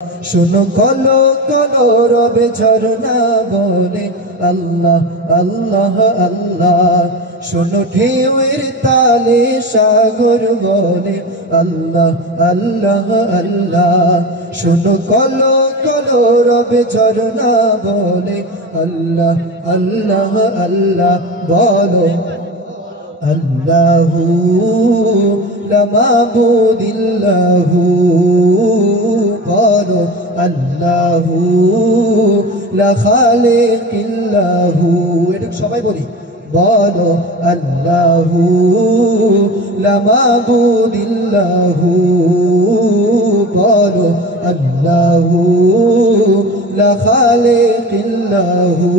শুনো কলো কলো রবে ঝরনা বলে আল্লাহ আল্লাহ আল্লাহ। শুনো ঢেউয়ের তালে সাগর বলে আল্লাহ আল্লাহ আল্লাহ। শুনো কলো কলো রবে ঝরনা বলে আল্লাহ আল্লাহ আল্লাহ। বলো আল্লাহু লা মাবুদ ইল্লাহু। বলো আল্লাহু লা খালিক ইল্লাহু। এটা সবাই বলি। বলো আল্লাহু লা মাবুদ ইল্লাহু। বলো আল্লাহু লা খালিক ইল্লাহু।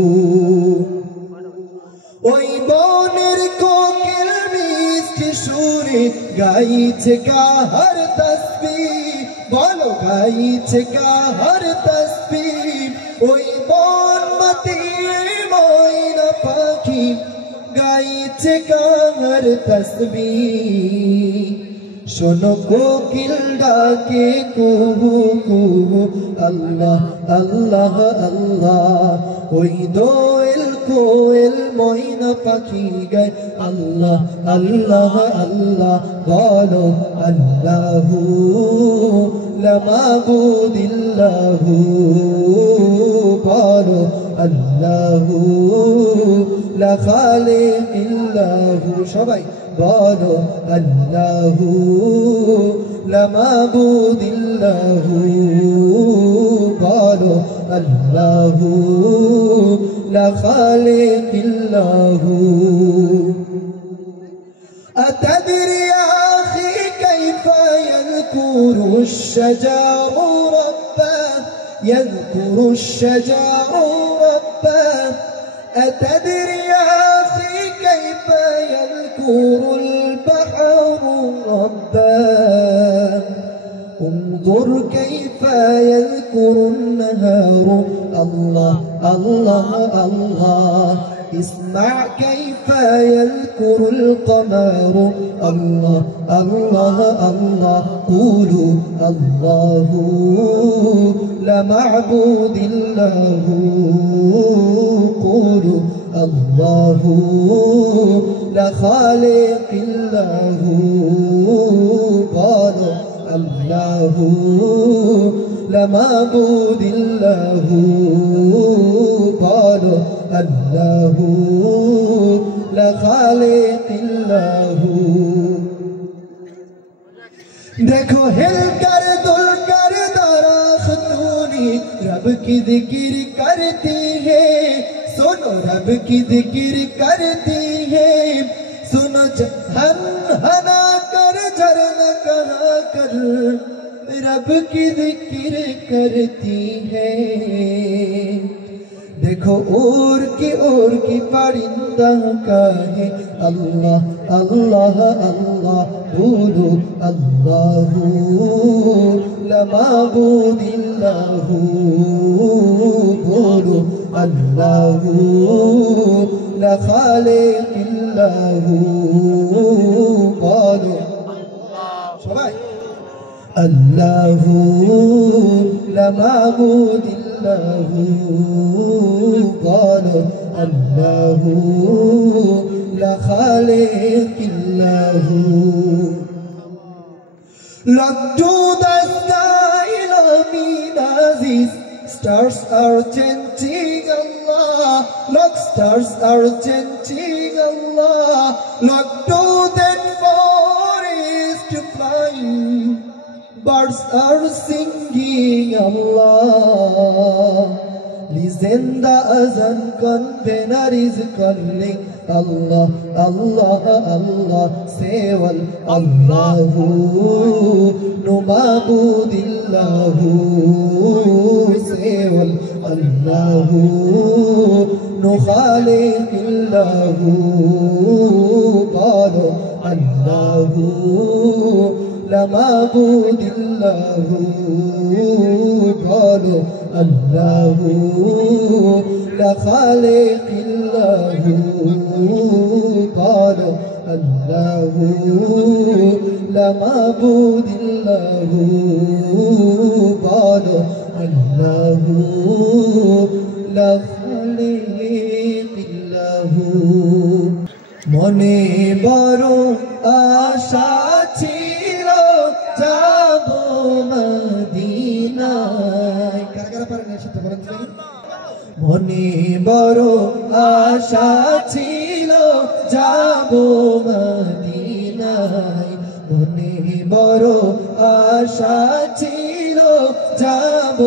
ওই বনের কোকিল মিষ্টি সুরে গাইছে কাহার তাসবিহ। বলো গাইছে কাহার তাসবিহ। ওই বন মাটির ময়না পাখি গাইছে কাহার তাসবিহ। শোনো কোকিল ডাকে কুহু কুহু আল্লাহ আল্লাহ আল্লাহ। ওই দোয়েল কোয়েল ময়না পাখি গায় আল্লাহ আল্লাহ আল্লাহ। বলো আল্লাহু লা মাবুদ ইল্লাহু। বলো আল্লাহু লা খালিক ইল্লাহু। সবাই বলো আল্লাহু লা মাবুদ ইল্লাহু। বলো আল্লাহু লা খালিক ইল্লাহু। أتدري يا أخي كيف يذكر الشجر ربه؟ يذكر الشجر ربه. أتدري يا أخي كيف يذكر البحر ربه؟ انظر كيف يذكر النهار الله الله الله. اسمع كيف يذكر القمر الله الله الله. قولوا الله لا معبود إلا هو. قولوا الله لا خالق إلا هو. قالوا الله لا معبود إلا هو. قالوا الله لا خالق إلا هو. देखो हिलकर दुलकर दरख्तूनी रब की जिक्र करती है। सुनो रब की जिक्र करती है। सुनो हन हना कर झरना कहा कर रब की जिक्र करती है। देखो और की परिंदा का है अल्लाह अल्लाह अल्लाह। बोलो अल्लाहु ला माबूद इल्लाहु। बोलो अल्लाहु ला खालिक इल्लाहु। बोलो सबाई अल्लाहु ला माबूद इल्लाहु। قالوا الله لا خالق إلا هو. Look to the sky, luminous stars are chanting Allah. Look, stars are chanting Allah. Look to that forest flying, birds are singing Allah. Listen the azan convener is calling Allah Allah Allah. Say well Allahu no ma'bud illahu. Say well Allahu no khaliq illahu. قالوا الله لا معبود illahu. قالوا الله لا خالق إلا هو. قالوا الله لا معبود إلا هو. قال الله لا خالق الله মনে বড় আশা ছিল যাব মদিনায় কারা কারা পারেন এর সাথে বলেন মনে বড় আশা ছিল যাব মদিনায় মনে বড় আশা ছিল যাব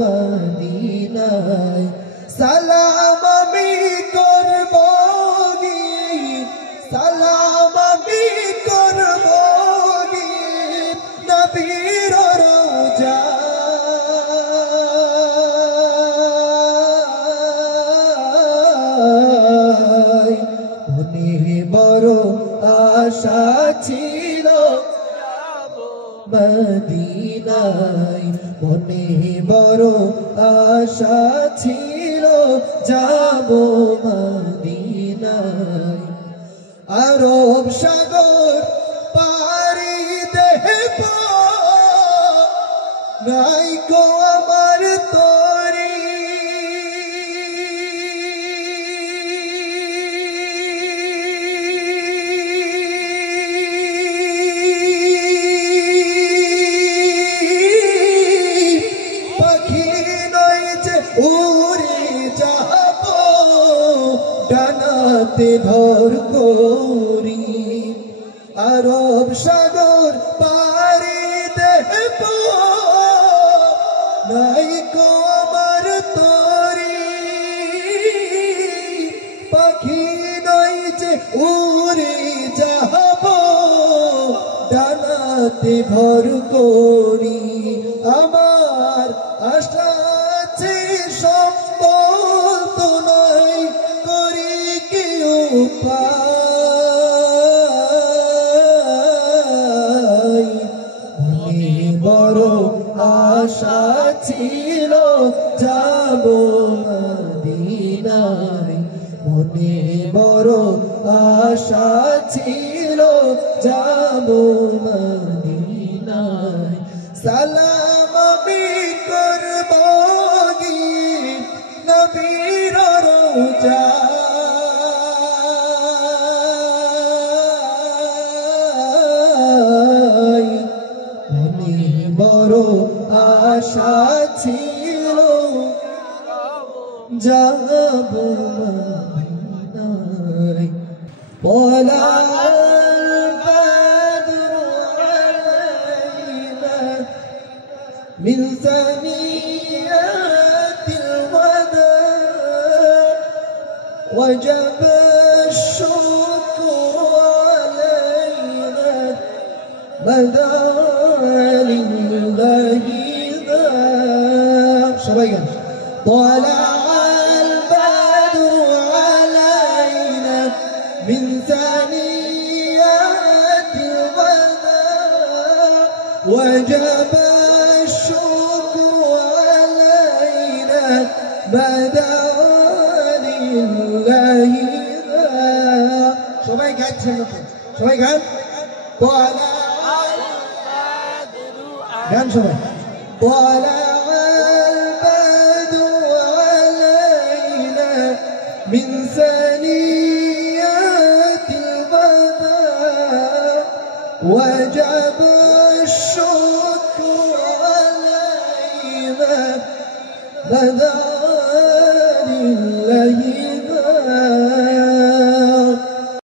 মদিনায় সালাম আমি করব সালাম আমি করব নবীর রওজা মনে বড় আশা ছিল মদিনায় মনে বড় আশা ছিল যাব মদিনায় আরব সাগর পারি দেব নাই গো আমার তরি ডানাতে ভর করি আরব সাগর পারি দেব নাই গো আমার তরি পাখি নাই যে উড়ে যাব ডানাতে ভর করি আমার আশা আছে সম্বল তো নাই করি কি উপায় মনে বড় আশা ছিল যাব মদিনায় মনে বড় আশা ছিল যাব মদিনায় সালাম আমি করব নবীর রওজা মনে বড় আশা ছিল যাব মদিনায় طلع البدر علينا من ثنيات الوداع وجب الشكر علينا بدا لله ذا شبيان طلع البدر علينا من ثنيات الوداع وجب الشكر علينا بدا لله ذا সবাই গাইছেন সবাই গান طلع البدر গান সবাই طلع البدر علينا من ثنيات الوداع وجب الشكر علينا بدا